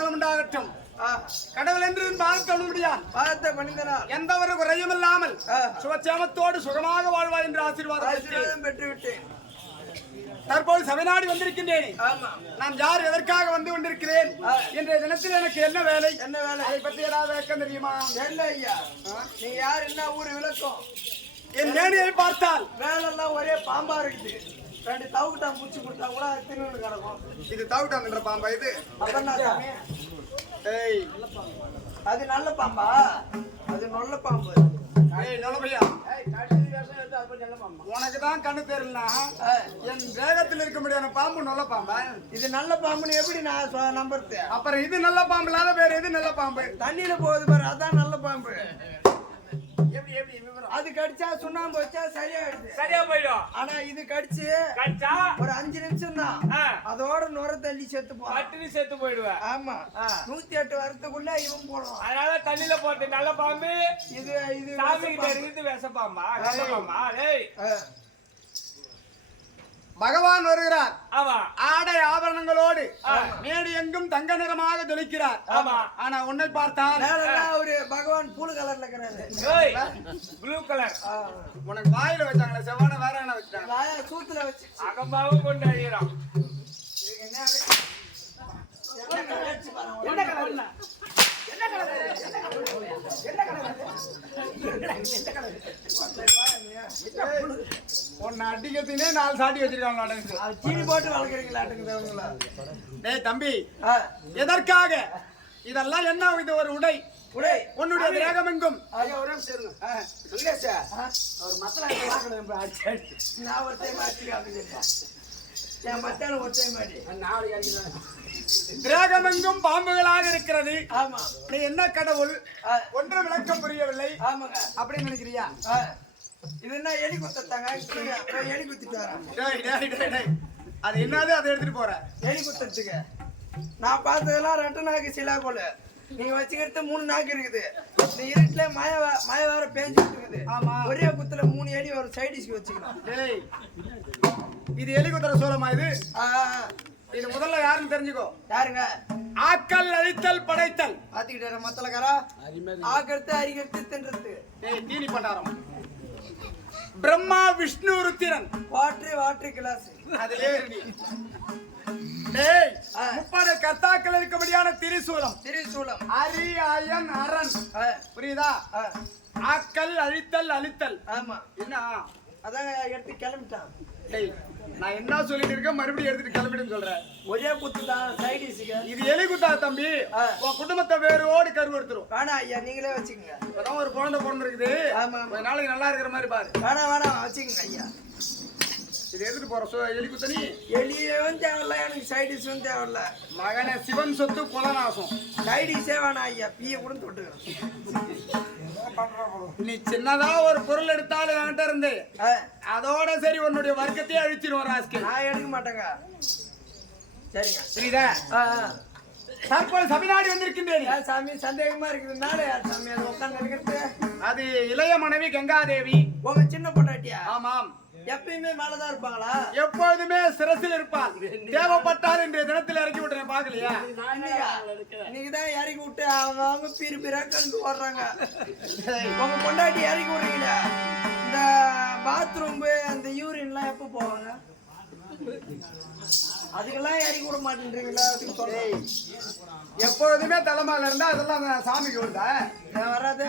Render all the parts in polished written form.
மங்களம் உண்டாகட்டும். கடவுள் என்று பாதத்தை பணிந்தனால் எந்த ஒரு குறையும் இல்லாமல் சுபச்சேமத்தோடு சுகமாக வாழ்வாய் என்று ஆசீர்வாதம் பெற்றுவிட்டேன். தற்போது சபைநாடி வந்திருக்கின்றேன். நான் யார் எதற்காக வந்து கொண்டிருக்கிறேன் என்ற தினத்தில் எனக்கு என்ன வேலை அதை பற்றி ஏதாவது விளக்கம் தெரியுமா? என்ன ஐயா, நீங்க யார், என்ன ஊர் விளக்கம்? என் மேனியை பார்த்தால் வேலைலாம் ஒரே பாம்பா இருக்குது. ரெண்டு தவுக்கிட்டான் பூச்சி கொடுத்தா கூட திருவிழு கிடக்கும். இது தவுக்கிட்டான் பாம்பா? இது அது நல்ல பாம்பா? அது நல்ல பாம்பு. உனக்குதான் கண்ணு தெரியல. என் வேகத்தில் இருக்க முடியாத பாம்பு நல்ல பாம்பா? இது நல்ல பாம்புன்னு எப்படி நான் நம்புறது? அப்புறம் இது நல்ல பாம்பு இல்லாத வேற எது நல்ல பாம்பு? தண்ணியில போகுது பாரு, அதான் நல்ல பாம்பு. அது கடிச்சா சுண்ணாம்பு வச்சா சரியா போயிடும். ஆனா இது கடிச்சு ஒரு 5 நிமிஷம் தான், அதோட நுர தள்ளி செத்து போயிடுவேன். ஆமா, 108 வரத்துக்குள்ள இவன் போடுவான். அதனால தண்ணியில போறது நல்ல பாம்பு. இது விஷ பாம்பா? பகவான் வருகிறார். ஆடை ஆபரணங்களோடு மேடு எங்கும் தங்க நிறமாக ஜொலிக்கிறார். ஆனா உன்னை பார்த்தால் ஒரு பகவான் ப்ளூ கலர்ல இருக்கிறாரு. ப்ளூ கலர் உனக்கு வாயில வச்சாங்களே, செவ்வான வேற என்ன வச்சாங்க? சூத்துல வச்சு அகம்பாவும் கொண்டு அழிகிறான். உன்னை அடிக்கிறதுனே 4 சாட்டி வச்சிருக்காங்க. சீனி போட்டு வளர்க்குறீங்களா? தம்பி, எதற்காக இதெல்லாம்? என்ன இது? ஒரு உடை உன்னுடைய தேகம் எங்கும் திரேகமெங்கும் பாம்புகளாக இருக்கிறது. ஆமா, நீ என்ன கடவுள் ஒன்றும் விளக்கம் புரியவில்லை அப்படின்னு நினைக்கிறியா? இது என்ன எலி குத்தாங்க? எலி குத்திட்டு அது என்னது? அதை எடுத்துட்டு போற எலி குத்துறதுக்கு? நான் பார்த்ததெல்லாம் 2 நாக்கு சிலா போல. நீங்க வச்சுக்கிட்டு 3 நாக்கு இருக்குது. இந்த இருட்டுல மழை வேற பேஞ்சிட்டு இருக்குது. ஆமா, ஒரே குத்துல 3 எலி ஒரு சைடிஷ்க்கு வச்சுக்கலாம். இது எலி குத்துற சோளமா? இது முதல்ல யாருன்னு தெரிஞ்சுக்கோ. யாருங்க? ஆக்கல், அழித்தல், படைத்தல். பாத்துக்கிட்ட மத்தலக்காரா, ஆக்கெடுத்து அரிக்கெடுத்து தின்றது தீனி பண்டாரம். Brahma, Vishnu, Rudran, water class. அதுல 30 கர்த்தாக்கள் இருக்கபடியான திரிசூலம் அரி, அயன், அரண். புரியுதா? ஆக்கல், அழித்தல், அழித்தல். ஆமா, என்ன அதான் எடுத்து கிளம்பிட்டான். நான் என்ன சொல்லிட்டு இருக்கேன், மறுபடியும் எடுத்துட்டு கிளம்பிடுன்னு சொல்றேன். ஒரே குத்து தான் சைடிஷுக்கு. இது எலி குத்தா தம்பி? உன் குடும்பத்தை வேரோடு கருவெடுத்துரும். வேணா ஐயா, நீங்களே வச்சுக்கோங்க. இப்பதான் ஒரு குழந்தை பிறந்திருக்குது. ஒரு நாளைக்கு நல்லா இருக்கிற மாதிரி பாரு. வேணாம் வச்சுக்கோங்க ஐயா. இது எடுத்துட்டு போற எலி குத்தனி? எலியும் தேவையில்ல, எனக்கு சைடிஷும் தேவையில்ல. மகனே, சிவன் சொத்து குலநாசம். சைடிஷே வேணாம் ஐயா, பிய கூட தொட்டுக்கிறேன். நீ சின்னதா ஒரு பொருள் எடுத்தாலும் என்கிட்ட இருந்து அதோட சரி உன்னுடைய வர்க்கத்தையே அழிச்சிருவோம். ராஸ்கல், நான் எடுக்க மாட்டேங்க. சரிங்க, புரியுதா? தற்போது சபைநாடி வந்திருக்கின்றேன். சாமி, சந்தேகமா இருக்குதுனால சாமி அது உட்கார்ந்து இருக்கிறது. அது இளைய மனைவி கங்காதேவி. உங்க சின்ன பொண்டாட்டியா? ஆமாம். எப்பயுமே மேலதான் இருப்பாங்களா? எப்பொழுதுமே சிரசில் இருப்பாள். தேவைப்பட்டால் இன்றைய தினத்தில் இறக்கி விட்டுறேன். பாக்கலையா? இன்னைக்குதான் இறக்கி விட்டு அவங்க பீரா கலந்து போடுறாங்க. உங்க பொண்டாட்டி இறக்கி விடுறீங்களா? இந்த பாத்ரூம், அந்த யூரின்லாம் எப்ப போவாங்க? அதுக்கெல்லாம் இறக்கி விட மாட்டேன்றீங்களா? எப்பொழுதுமே தலைமையில இருந்தா அதெல்லாம் சாமிக்கு விடுதா? வராது.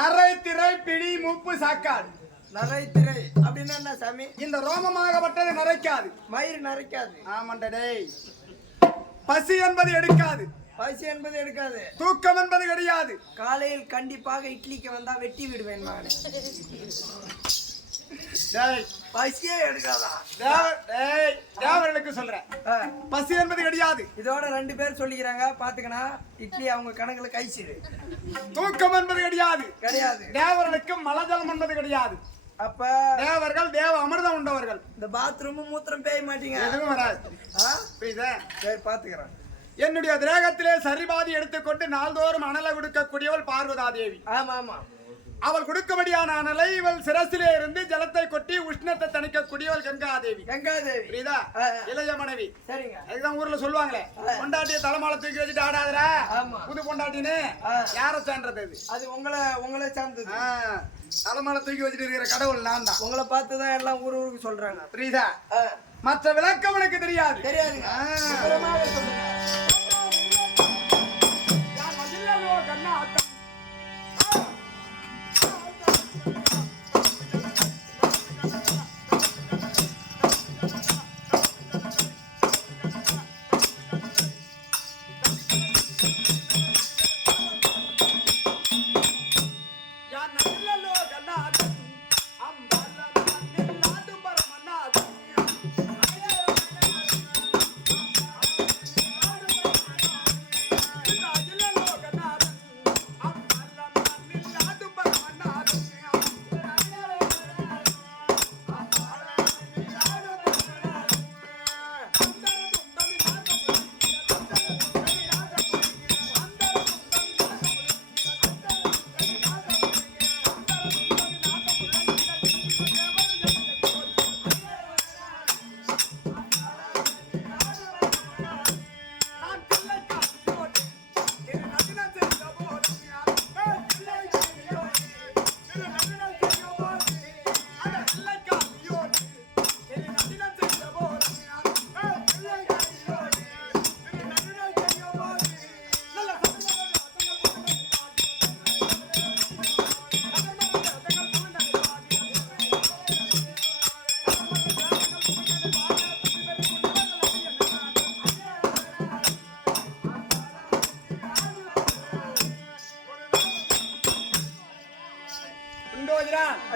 நரை, திரை, பிடி, மூப்பு, சாக்காடு. நரை, திரை அப்படின்னா என்ன சாமி? இந்த ரோமமாகப்பட்டது நரைக்காது, மயிர் நரைக்காது. ஆமாண்டா டேய். பசி என்பது எடுக்காது. தூக்கம் என்பது கிடையாது. காலையில் கண்டிப்பாக இட்லிக்கு வந்தா வெட்டி விடுவேன் மகனே. பசியே எடுக்காதா? தேவர்களுக்கு சொல்றேன், பசி என்பது கிடையாது. இதோட 2 பேர் சொல்லிக்கிறாங்க, பாத்துக்கனா. இட்லி அவங்க கணக்குல கைச்சிடு. தூக்கம் என்பது கிடையாது. தேவர்களுக்கு மலஜலம் என்பது கிடையாது. அப்ப தேவர்கள் தேவ அமிர்தம் உண்டவர்கள். இந்த பாத்ரூம் மூத்திரம் பேய மாட்டீங்க, எதுவும் வராது. புரியுதா? சரி, பாத்துக்கிறேன். என்னுடைய தேகத்திலே சரிபாதி எடுத்துக்கொண்டு நாள்தோறும் அனல விடுக்கக்கூடியவள் பார்வதா தேவி. ஆமா, அவள் கொடுக்கும்படியான அனலை இவள் சிரசிலே இருந்து ஜலத்தை கொட்டி உஷ்ணத்தை தணிக்கக்கூடியவள் கங்காதேவி. கங்காதேவி புரியுதா? இளைய மனைவி. சரிங்க. அதுதான் ஊர்ல சொல்லுவாங்களே, பொண்டாட்டிய தலைமால தூக்கி வச்சுட்டு ஆடாதரா புது பொண்டாட்டின்னு. யார சான்றது அது? அது உங்களை சார்ந்தது. தலைமால தூக்கி வச்சுட்டு இருக்கிற கடவுள் நான் தான். உங்களை பார்த்துதான் எல்லாம் ஊருக்கு சொல்றாங்க. புரியுதா? மற்ற விளக்கம் எனக்கு தெரியாது. தெரியாதுங்க.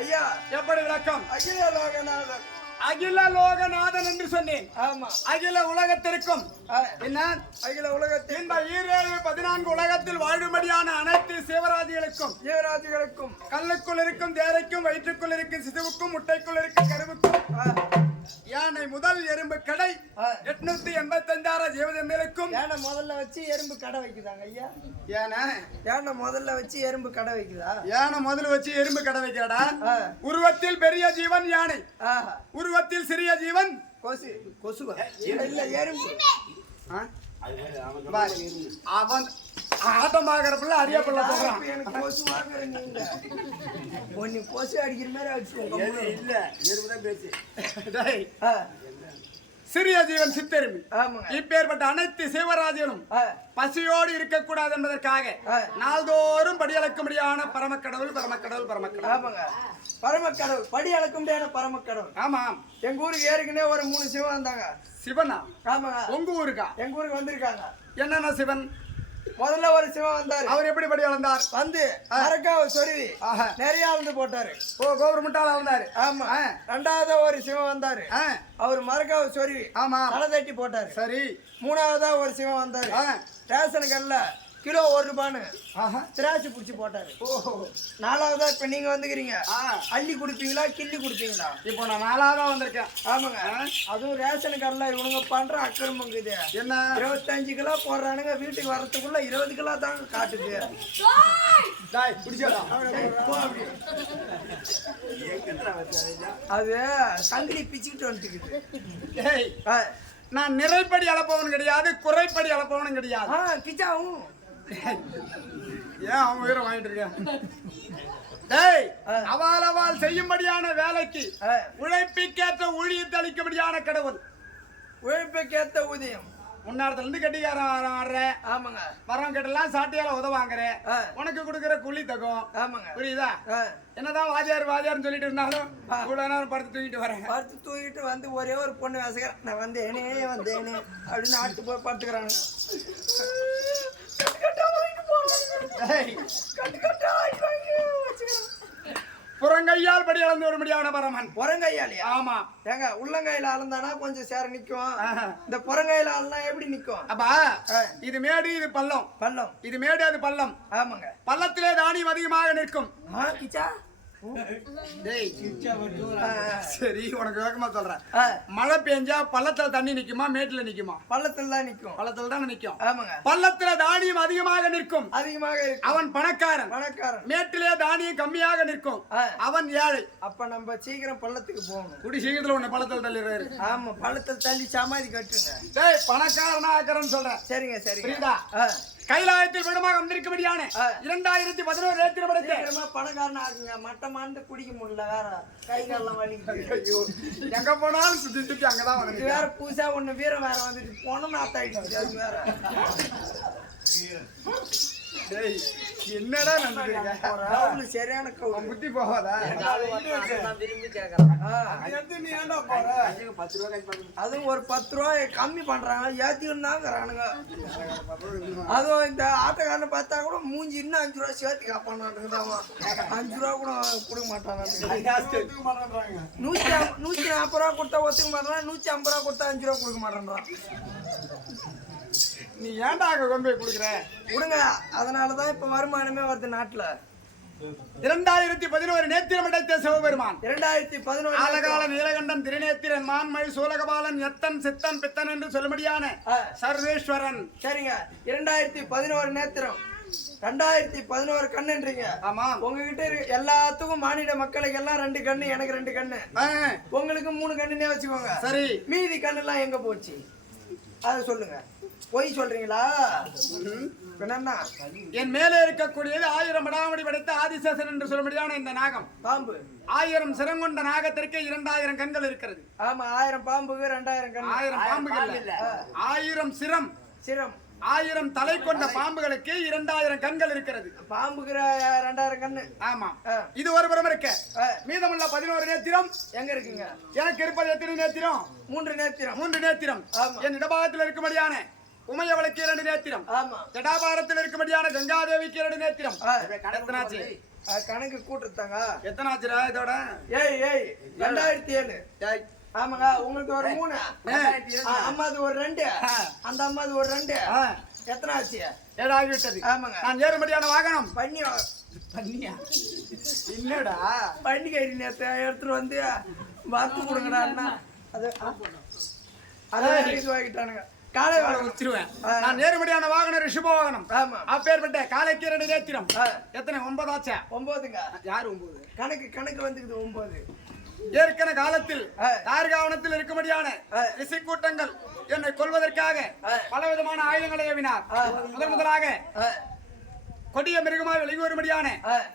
ஐயா எப்படி விளக்கம்? அகில லோகநாதன். அகில லோகநாதன் என்று சொன்னேன். ஆமா. அகில உலகத்திற்கும் என்ன? அகில உலகத்தில் இந்த 14 உலகத்தில் வாழும்படியான அனைத்து சிவராஜிகளுக்கும் கல்லுக்குள் இருக்கும் தேரைக்கும் வயிற்றுக்குள் இருக்கும் சிசுவுக்கும் முட்டைக்குள் இருக்கும் கருவுக்கும் யானை முதல் எறும்பு கடை 885 ஜீவஜந்துகளுக்கும் யானை முதல்ல வச்சு எறும்பு கடை வைக்குதாங்க ஐயா. யானை முதல்ல வச்சு எறும்பு கடை வைக்குதா? யானை முதல்ல வச்சு எறும்பு கடை வைக்கிறடா. உருவத்தில் பெரிய ஜீவன் யானை, உருவத்தில் சிறிய ஜீவன் கொசுவா இல்ல எறும்பு. அவன் ஆட்டமாகறப்பல அரிய பிள்ளை போகிறான். எனக்கு கொசு வாங்குற நீங்க ஒன்னு கொசு அடிக்கிற மாதிரி அடிச்சு இல்ல எறும்புதான் பேச்சு. சிறிய ஜீவன் சித்தெருமி. இப்பேற்பட்ட அனைத்து சிவராஜிகளும் பசியோடு இருக்கக்கூடாது என்பதற்காக நாள்தோறும் படி அளக்கும்படியான பரமக்கடவுள். படி அளக்க முடியாத பரமக்கடவுள். ஆமாம். எங்க ஊருக்கு ஏற்கனவே ஒரு 3 சிவன் வந்தாங்க. சிவனா? ஆமாங்க. உங்க ஊருக்கா? எங்க ஊருக்கு வந்திருக்காங்க. என்னென்ன சிவன்? முதல்ல ஒரு சிவன் வந்தாரு. அவர் எப்படி படி அளந்தார்? வந்து அரக்காவ சொருவி நிறைய அளந்து போட்டாரு. கவர்மெண்டால அளந்தாரு. ஆமா. ரெண்டாவது ஒரு சிவன் வந்தாரு. அவர் மரக்காவ சொருவி தலை தட்டி போட்டாரு. சரி. மூணாவதா ஒரு சிவன் வந்தாரு. ரேஷன் கல்ல கிலோ 1 ரூபான்னு திராட்சை புடிச்சு போட்டாரு. நாலாவதா இப்ப நீங்க வந்துக்கிறீங்க. அள்ளி குடுப்பீங்களா கிள்ளி குடுப்பீங்களா? இப்போ நான் நாலாவதா வந்திருக்கேன். ஆமாங்க. அதுவும் ரேஷன் கல்ல இவனுங்க பண்ற அக்கிரமங்க இது. என்ன 25 கிலோ போடுறானுங்க, வீட்டுக்கு வர்றதுக்குள்ள 20 கிலோ தாங்க காட்டுது. அது சங்கிலி பிச்சுக்கிட்டு வந்துட்டு. நான் நிறைப்படி அளப்பவன் கிடையாது, குறைப்படி அளப்பவனும் கிடையாது. பிச்சாவும் ஏன் அவன் உயிரை வாங்கிட்டு இருக்க? டேய், அவள் செய்யும்படியான வேலைக்கு உழைப்புக்கேற்ற ஊழியத்தை அளிக்கும்படியான கடவுள். உழைப்புக்கேற்ற ஊதியம். முன்னாடத்துல இருந்து கட்டிக்காரன் ஆடுற. ஆமாங்க. மரம் கட்டலாம் சாட்டியால உதவாங்குற. உனக்கு கொடுக்குற கூலி தகும். ஆமாங்க. புரியுதா? என்னதான் வாஜியார்னு சொல்லிட்டு இருந்தாலும் இவ்வளவு நேரம் படுத்து தூங்கிட்டு வரேன். படுத்து தூங்கிட்டு வந்து ஒரே ஒரு பொண்ணு வேசக்கிறேன். நான் வந்தேனே அப்படின்னு ஆட்டு போய் படுத்துக்கிறாங்க. புறங்கையால் படி அளந்து வரும்படியான பரமன். புறங்கையாலே? ஆமா. ஏங்க உள்ளங்கையில அளந்தானா கொஞ்சம் சேர நிக்கும். இந்த புறங்கையில அளந்தா எப்படி நிக்கும்? அப்பா இது மேடு, இது பள்ளம். இது மேடு, அது பள்ளம். ஆமாங்க. பள்ளத்திலே தானியம் அதிகமாக நிற்கும். கிச்சா சரி, உனக்கு வேகமா சொல்றேன். மழை பெஞ்சா பள்ளத்துல தண்ணி நிக்குமா மேட்டுல நிக்குமா? பள்ளத்துல தான் நிக்கும். பள்ளத்துல தானே நிக்கும். ஆமாங்க. பள்ளத்துல தானியம் அதிகமாக நிற்கும். இருக்கும். இருக்கும். அவன் பணக்காரன். மேட்டிலே தானியம் கம்மியாக நிற்கும். அவன் ஏழை. அப்ப நம்ம சீக்கிரம் பள்ளத்துக்கு போகணும். குடி சீக்கிரத்துல உன்னை பள்ளத்தில் தள்ளிடுறாரு. ஆமா, பள்ளத்தில் தள்ளி சமாதி கட்டுங்க. டேய், பணக்காரனா ஆக்கறன்னு சொல்றேன். சரிங்க சரிங்க. புரியுதா? கைலாயத்தில் விடமாக வந்திருக்கும்படியான 2011 நேத்திரம் படைத்த பணக்காரன் ஆகுங்க. மட்டமாண்டு குடிக்க முடியல, வேற கை காலெல்லாம் வலிக்குது. எங்க போனாலும் சுத்தி சுத்தி அங்கதான் வந்து வேற புதுசா ஒண்ணு வீரம் வேற வந்துட்டு போனோம்னு ஆத்தாயிடுச்சு. அது வேற என்னடா நடந்துருக்கு? சரியான புத்தி போகாதா? அதுவும் ஒரு 10 ரூபாய் கம்மி பண்றாங்க, ஏத்தின்னு தாங்கிறானுங்க. அதுவும் இந்த ஆட்டக்காரனை பார்த்தா கூட மூஞ்சி இன்னும் 5 ரூபாய் சேர்த்து காப்பானானுங்கதாமா. 5 ரூபா கூட கொடுக்க மாட்டாங்க. 140 ரூபா கொடுத்தா ஒத்துக்க மாட்டான், 150 ரூபா கொடுத்தா 5 ரூபா கொடுக்க மாட்டேன்றான். நீ ஏன்டா அங்க கொண்டு போய் கொடுக்குற? விடுங்க, அதனாலதான் இப்ப வருமானமே வருது நாட்டுல. 2011 நேத்திரம் அடைத்த சிவபெருமான். 2011 ஆலகால நீலகண்டன் திருநேத்திரன் மான்மழி சூலகபாலன் எத்தன் சித்தன் பித்தன் என்று சொல்லும்படியான சர்வேஸ்வரன். சரிங்க. 2011 நேத்திரம், 2011 கண்ணுன்றீங்க. ஆமா. உங்ககிட்ட இருக்க எல்லாத்துக்கும் மானிட மக்களுக்கு எல்லாம் 2 கண்ணு, எனக்கு 2 கண்ணு, உங்களுக்கு 3 கண்ணுன்னே வச்சுக்கோங்க. சரி, மீதி கண்ணு எல்லாம் எங்க போச்சு அத சொல்லுங்க. பொய் சொல்றீங்களா? என் மேலே இருக்கக்கூடியது 1000 மடாமடி படைத்த ஆதிசேஷன் என்று சொல்லும்படியான இந்த நாகம். பாம்பு 1000 சிரம் கொண்ட நாகத்திற்கு 2000 கண்கள் இருக்கிறது. ஆமா, 1000 பாம்புக்கு 2000 கண். 1000 பாம்புகள் இல்ல, 1000 சிரம். 1000 தலை கொண்ட பாம்புகளுக்கு 2000 கண்கள் இருக்கிறது. பாம்புக்கு 2000 கண்ணு. ஆமா. இது ஒரு புறம் இருக்க, மீதமுள்ள 11 நேத்திரம் எங்க இருக்குங்க? எனக்கு இருப்பது எத்தனை நேத்திரம்? 3 நேத்திரம். 3 நேத்திரம். என் இடபாகத்தில் இருக்கும்படியான உமையவளுக்கு 2 நேத்திரம். ஆமா. ஜடாபாரத்தில் இருக்கும்படியான கங்காதேவிக்கு 2 நேத்திரம். எத்தனாச்சு கணக்கு கூட்டுத்தாங்க? எத்தனாச்சுரா இதோட? 2007. ஆமாங்க, உங்களுக்கு ஒரு 3, அம்மாது ஒரு 2, அந்த அம்மாது ஒரு 2. எத்தனை ஆச்சு? 7 ஆகிவிட்டது. ஆமாங்க. நான் ஏறும்படியான வாகனம் பண்ணியா? என்னடா பண்ணி கறி நேரத்தை எடுத்துட்டு வந்து வறுத்து கொடுங்கடா. அதான் இது வாங்கிட்டானுங்க. காலை வேலை வச்சிருவேன். நான் ஏறும்படியான வாகனம் ரிஷப வாகனம். ஆமா. அப்பேற்பட்ட காலைக்கு 2 நேத்திரம். எத்தனை? 9 ஆச்சா? 9ங்க. யாரு 9? கணக்கு வந்துக்குது 9. ஏற்கன காலத்தில் தார்காவனத்தில் இருக்கும்படியான ரிஷி கூட்டங்கள் என்னை கொல்வதற்காக பலவிதமான ஆயுதங்களை ஏவினார். முதலாக கொடிய மிருகமாக வெளியே வரும்படியான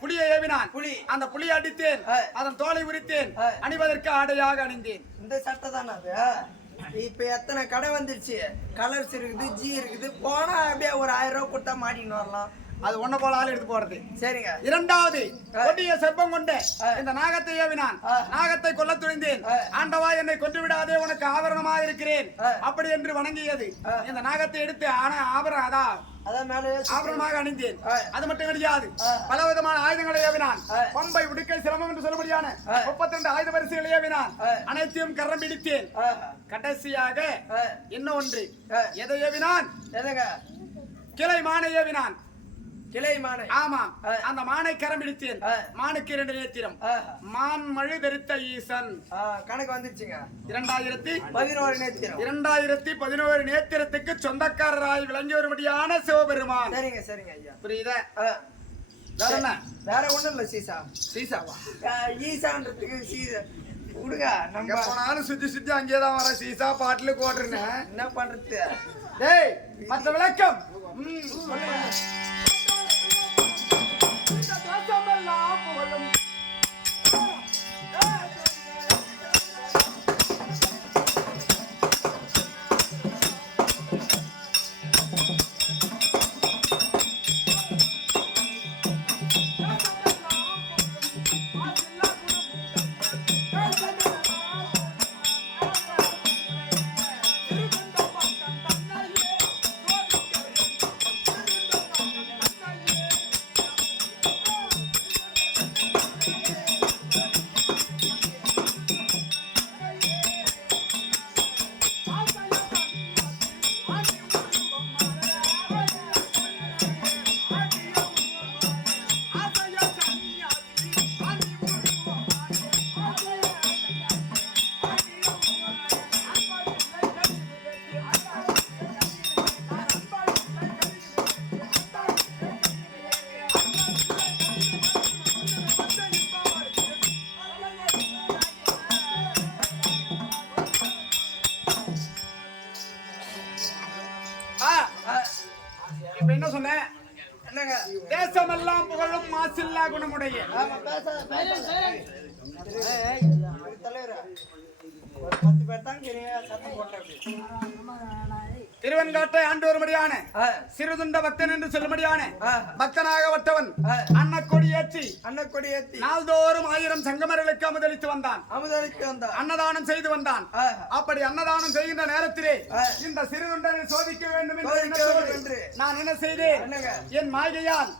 புலியை ஏவினான். அந்த புலியை அடித்தேன், அதன் தோலை உரித்தேன், அணிவதற்கு ஆடையாக அணிந்தேன். இந்த சட்டை தானே அது? இப்ப எத்தனை கடை வந்துருச்சு, கலர்ஸ் இருக்குது, ஜி இருக்குது. போனா அப்படியே ஒரு 1000 ரூபாய் கொடுத்தா மாட்டின்னு வரலாம். அது ஒன்ன போல ஆள் எடுத்து போறது. சரிங்க. இரண்டாவது கொடிய செப்பம் கொண்டு இந்த நாகத்தை ஏவினான். நாகத்தை கொல்ல துணிந்தேன். ஆண்டவா, என்னை கொன்று விடாதே, உனக்கு ஆபரணமாக இருக்கிறேன் அப்படி என்று வணங்கியது. இந்த நாகத்தை எடுத்து ஆபரணமாக அணிந்தேன். அது மட்டும் கிடையாது, பல விதமான ஆயுதங்களை ஏவினான். பம்பை, உடுக்கை, சிரமம் என்று சொல்லும்படியான 32 ஆயுத வரிசைகளை ஏவினான். அனைத்தையும் கரம் பிடித்தேன். கடைசியாக இன்னும் ஒன்று, எதை ஏவினான்? கிளை மானை ஏவினான். கிளை மானை. ஆமா. அந்த மானை கரம் பிடித்தேன். மானுக்கு 2 நேத்திரம். மான் மழு தரித்த ஈசன். கணக்கு வந்துச்சுங்க. 2011 நேத்திரம். 2011 நேத்திரத்துக்கு சொந்தக்காரராய் விளங்கி வரும்படியான சிவபெருமான். சரிங்க ஐயா. புரியுதா? வேற என்ன? வேற ஒண்ணும் இல்ல. சீசாவா? ஈசான்றதுக்கு சீசா விடுங்க. நம்ம போனாலும் சுத்தி அங்கேதான் வர. சீசா பாட்டில் கோடுறேன்னு என்ன பண்றது? டேய், மற்ற விளக்கம் சொன்னேன். என்னங்க தேசமெல்லாம் புகழும் மாசில்லா குணமுடைய ஆமா தலைவரா ஒரு 10 பேர் தான் சத்தம் போட்டேன். திருவெண்காட்டை ஆண்டு வரும்படியான சிறுதுண்ட பக்தன் என்று சொல்லும்படியான பக்தனாக வட்டவன் அன்னக்கொடி ஏற்றி நாள்தோறும் 1000 சங்கமர்களுக்கு அமுதளித்து வந்தான். அன்னதானம் செய்து வந்தான். அப்படி அன்னதானம் செய்கின்ற நேரத்திலே இந்த சிறுதுண்டனை சோதிக்க வேண்டும் என்று நான் என்ன செய்தேன்? என் மாயையால்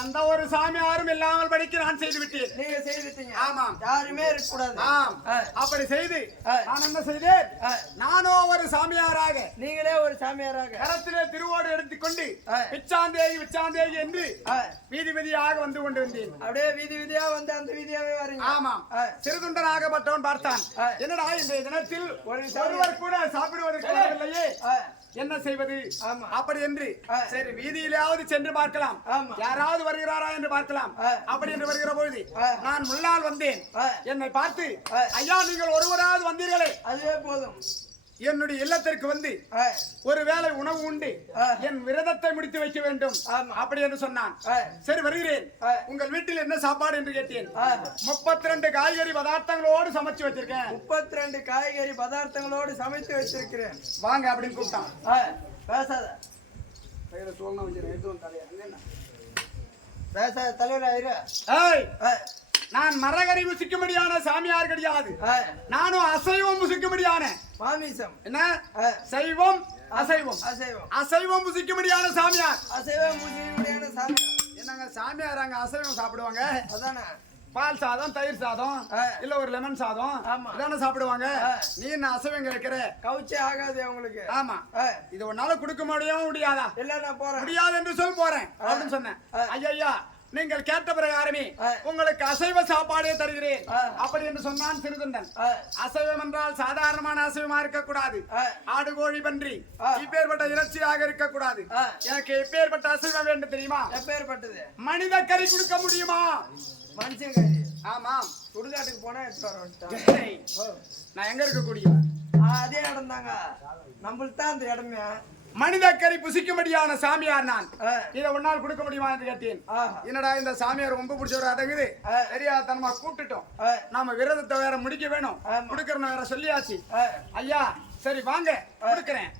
எந்த ஒரு சாமியாரும் இல்லாமல் படிக்க நான் செய்து விட்டேன். நீங்க செய்துட்டீங்க. ஆமாம், யாருமே இருக்க கூடாது. ஆம், அப்படி செய்து நான் என்ன செய்தேன்? நானோ ஒரு சாமியாராக, நீங்களே ஒரு சாமியாராக கரத்திலே திருவோடு எடுத்துக்கொண்டு விச்சாந்தேகி என்று வீதி வீதியாக வந்து கொண்டு வந்தேன். அப்படியே வீதி வீதியா வந்து அந்த வீதியாவே வரீங்க. ஆமாம், சிறுதுண்டனாகப்பட்டவன் பார்த்தான். என்னடா இன்றைய தினத்தில் ஒருவர் கூட சாப்பிடுவதற்கு வரவில்லையே, என்ன செய்வது? அப்படி என்று சரி வீதியிலாவது சென்று பார்க்கலாம், யாராவது வருகிறாரா என்று பார்க்கலாம். அப்படி என்று வருகிற பொழுது நான் முன்னால் வந்தேன். என்னை பார்த்து, ஐயா நீங்கள் ஒருவராவது வந்தீர்களே, அதுவே போதும். என்னுடைய இல்லத்திற்கு வந்து ஒருவேளை உணவு உண்டு, என் விரதத்தை முடித்து வைக்க வேண்டும் அப்படி என்று சொன்னான். சரி வருகிறேன், உங்கள் வீட்டில் என்ன சாப்பாடு என்று கேட்டேன். 32 காய்கறி பதார்த்தங்களோடு சமைச்சு வச்சிருக்கேன். 32 காய்கறி பதார்த்தங்களோடு சமைத்து வச்சிருக்கிறேன், வாங்க அப்படின்னு கூப்பிட்டான். பேசாத பேசாத தலைவர். நான் மரகரி புசிக்கும்படியான சாமியார் கிடையாது. நானும் அசைவம் புசிக்கும்படியான மாமிசம். என்ன சைவம் அசைவம் அசைவம் புசிக்கும்படியான சாமியார். அசைவம் புசிக்கும்படியான சாமியார். என்னங்க சாமியார் அங்க அசைவம் சாப்பிடுவாங்க? அதானே பால் சாதம், தயிர் சாதம், இல்ல ஒரு லெமன் சாதம் இதான சாப்பிடுவாங்க. நீ என்ன அசைவம் கேட்கிற? கவுச்சே ஆகாது அவங்களுக்கு. ஆமா, இது ஒன்னால கொடுக்க முடியாதா? இல்ல நான் போறேன். முடியாது என்று சொல் போறேன் அப்படின்னு சொன்னேன். ஐயா நீங்கள் கேட்ட பிரகாரமே உங்களுக்கு அசைவ சாப்பாடே தருகிறேன் அப்படி என்று சொன்னான் சிறுதுண்டன். அசைவம் என்றால் சாதாரணமான அசைவமா இருக்கக்கூடாது. ஆடு, கோழி, பன்றி இப்பேற்பட்ட இறைச்சியாக இருக்கக்கூடாது. எனக்கு எப்பேற்பட்ட அசைவம் வேண்டும் தெரியுமா? எப்பேற்பட்டது? மனித கறி கொடுக்க முடியுமா? மனுஷன் கறி. ஆமாம், சுடுகாட்டுக்கு போனா எடுத்து நான் எங்க இருக்கக்கூடிய அதே இடம் தாங்க, நம்மளுக்கு தான் அந்த இடமே. மனித கறி புசிக்கும்படியான சாமியார் நான். இதை ஒன்னால் கொடுக்க முடியுமா என்று கேட்டேன். என்னடா இந்த சாமியார் ரொம்ப பிடிச்சவரா தங்குது, தெரியாதனமா கூப்பிட்டுட்டோம். நாம விரதத்தை வேற முடிக்க வேணும், கொடுக்கறன வேற சொல்லியாச்சு. ஐயா சரி வாங்க கொடுக்கிறேன்.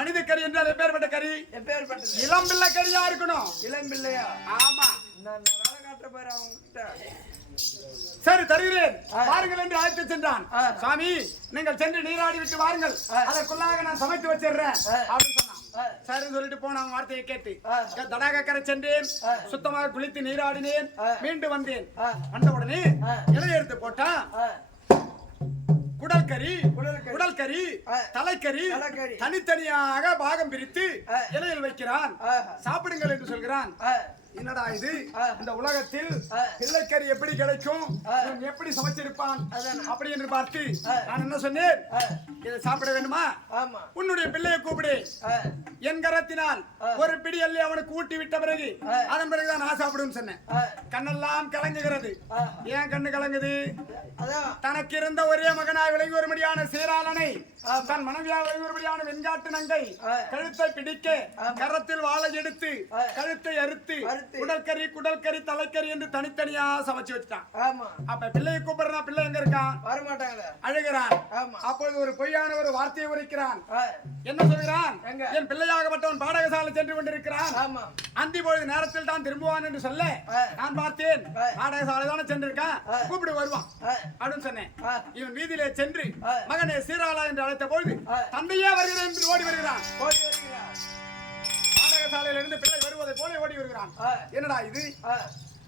மனித கறி என்றால் எப்பேற்பட்ட கறி? எப்பேற்பட்டது? இளம்பிள்ளை கறியா இருக்கணும். இளம்பிள்ளையா? ஆமா, நான் வேலை காட்டுற பேர் அவங்க கிட்ட. சரி தருகிறேன் வாருங்கள் என்று அழைத்து சென்றான். சாமி நீங்கள் சென்று நீராடி விட்டு வாருங்கள், அதற்குள்ளாக நான் சமைத்து வச்சிடுறேன் அப்படின்னு சொன்னான். சரி சொல்லிட்டு போன வார்த்தையை கேட்டு தடாகக்கரை சென்றேன். சுத்தமாக குளித்து நீராடினேன். மீண்டும் வந்தேன். வந்த உடனே இலையை எடுத்து போட்டா குடல் கறி தலைக்கறி தனித்தனியாக பாகம் பிரித்து இலையில் வைக்கிறான். சாப்பிடுங்கள் என்று சொல்கிறான். என்னடா இது? இந்த உலகத்தில் பிள்ளைக்கறி எப்படி கிடைக்கும், எப்படி சமைச்சிருப்பான் அப்படி என்று பார்த்து நான் என்ன சொன்னேன்? இதை சாப்பிட வேண்டுமா? உன்னுடைய பிள்ளையை கூப்பிடு. என் கரத்தினால் ஒரு பிடி அள்ளி அவனுக்கு ஊட்டி விட்ட பிறகு அதன் பிறகுதான் நான் சாப்பிடுன்னு சொன்னேன். கண்ணெல்லாம் கலங்குகிறது. ஏன் கண்ணு கலங்குது? தனக்கு இருந்த ஒரே மகனாய் விளங்கி வரும்படியான சீராளனை தன் மனைவியாக விளங்கி வரும்படியான வெண்காட்டு நங்கை கழுத்தை பிடிக்க கரத்தில் வாழை எடுத்து கழுத்தை அறுத்து குடல் கறி தலைக்கறி என்று தனித்தனியா சமைச்சு வச்சுட்டான். அப்ப பிள்ளையை கூப்பிடுறா, பிள்ளை எங்க இருக்கான்? வரமாட்டாங்க, அழுகிறான். அப்போது ஒரு பொய்யான ஒரு வார்த்தையை உரைக்கிறான். என்ன சொல்கிறான்? என் பிள்ளையாகப்பட்டவன் பாடகசாலை சென்று கொண்டிருக்கிறான். அந்தி பொழுது நேரத்தில் தான் திரும்புவான் என்று சொல்ல நான் பார்த்தேன். பாடகசாலை தானே சென்றிருக்கான், கூப்பிடு வருவான் அப்படின்னு சொன்னேன். இவன் வீதியிலே சென்று மகனே சீராளா என்று அழைத்த பொழுது தந்தையே வருகிறேன் என்று ஓடி வருகிறான். பாடகசாலையில இருந்து பிள்ளை வருவதை போல ஓடி வருகிறான். என்னடா இது?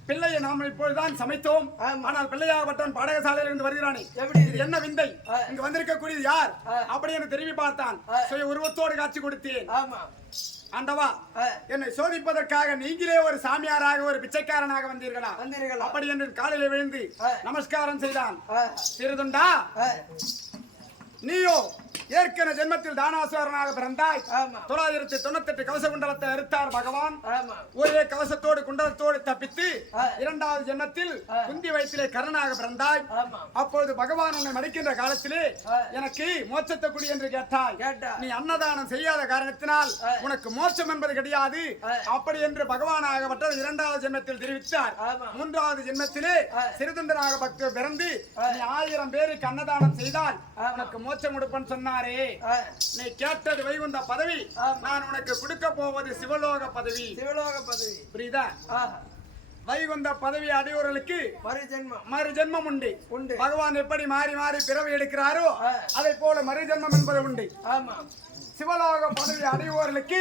பிள்ளையை நாம் இப்பொழுதுதான் சமைத்தோம், ஆனால் பிள்ளையாகப்பட்டவன் பாடகசாலையில் இருந்து வருகிறானே, இது என்ன விந்தை? இங்கு வந்திருக்கக்கூடியது யார் அப்படி என்று திரும்பி பார்த்தான். சுய உருவத்தோடு காட்சி கொடுத்தேன். ஆண்டவா, என்னை சோதிப்பதற்காக நீங்களே ஒரு சாமியாராக ஒரு பிச்சைக்காரனாக வந்தீர்களா அப்படி என்று காலில் விழுந்து நமஸ்காரம் செய்தான். சிறுதுண்டா, நீயோ ஏற்கனவே ஜென்மத்தில் தானாசுரனாக பிறந்தாய். ஆமா. 998 கவச குண்டலத்தை அறுத்தார் பகவான். ஆமா. ஒரே கவசத்தோடு குண்டலத்தோடு தப்பித்து இரண்டாவது ஜென்மத்தில் குந்தி வயிற்றிலே கர்ணனாக பிறந்தாய். ஆமா. அப்பொழுது பகவான் உன்னை மடிக்கின்ற காலத்திலே எனக்கு மோட்சத்தை குடி என்று கேட்டாய். நீ அன்னதானம் செய்யாத காரணத்தினால் உனக்கு மோட்சம் என்பது கிடையாது அப்படி என்று பகவானாகப்பட்ட இரண்டாவது ஜென்மத்தில் தெரிவித்தார். மூன்றாவது ஜென்மத்திலே சிறுதொண்டராக பக்தர் பிறந்து நீ 1000 பேருக்கு அன்னதானம் செய்தால் உனக்கு மோட்சம் கொடுப்பேன்னு சொன்னாரே. நீ கேட்டது வைகுந்த பதவி, நான் உனக்கு கொடுக்க போவது சிவலோக பதவி. சிவலோக பதவி புரியுதா? வைகுந்த பதவி அடையோர்களுக்கு மறுஜென்மம் உண்டு. பகவான் எப்படி மாறி மாறி பிறவி எடுக்கிறாரோ அதை போல மறுஜென்மம் என்பது உண்டு. ஆமா. சிவலோக பதவி அடைவோர்களுக்கு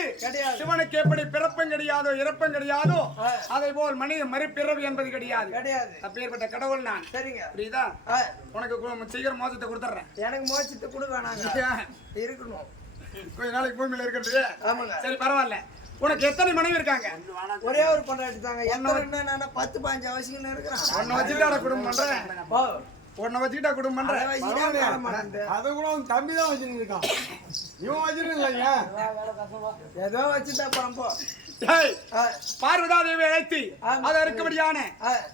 சிவனுக்கு எப்படி பிறப்பும் கிடையாதோ இறப்பும் கிடையாதோ அதை போல் மனித மறுபிறவி என்பது கிடையாது. அப்பேற்பட்ட கடவுள் நான். சரிங்க. புரியுதா? உனக்கு சீக்கிரம் மோட்சத்தை கொடுத்துறேன். எனக்கு மோட்சத்தை கொடுக்க இருக்கணும். கொஞ்ச நாளைக்கு பூமியில இருக்கிறது. சரி பரவாயில்ல. உனக்கு எத்தனை மனைவி இருக்காங்க? ஒரே ஒரு பொண்டாட்டி தாங்க. 10-15 அவசியம் இருக்கிறான். உன்னை வச்சுட்டாட குடும்பம் பண்றேன். உன்னை வச்சுக்கிட்டா குடும்பம் பண்றேன். அதை கூட உன் தம்பி தான் வச்சுட்டு இருக்கான். இவன் வச்சிருக்கீங்க ஏதோ வச்சுட்டா போ. பார்வதா தேவி அழைத்து அதை இருக்கும்படியான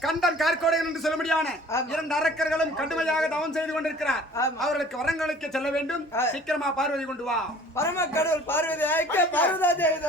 கண்டன் கார்கோடையன் என்று சொல்லும்படியான 2 அரக்கர்களும் கடுமையாக தவம் செய்து கொண்டிருக்கிறார். அவர்களுக்கு வரங்களுக்கு செல்ல வேண்டும். சீக்கிரமா பார்வதி கொண்டு வா. பரம கடவுள் பார்வதி பார்வதா தேவி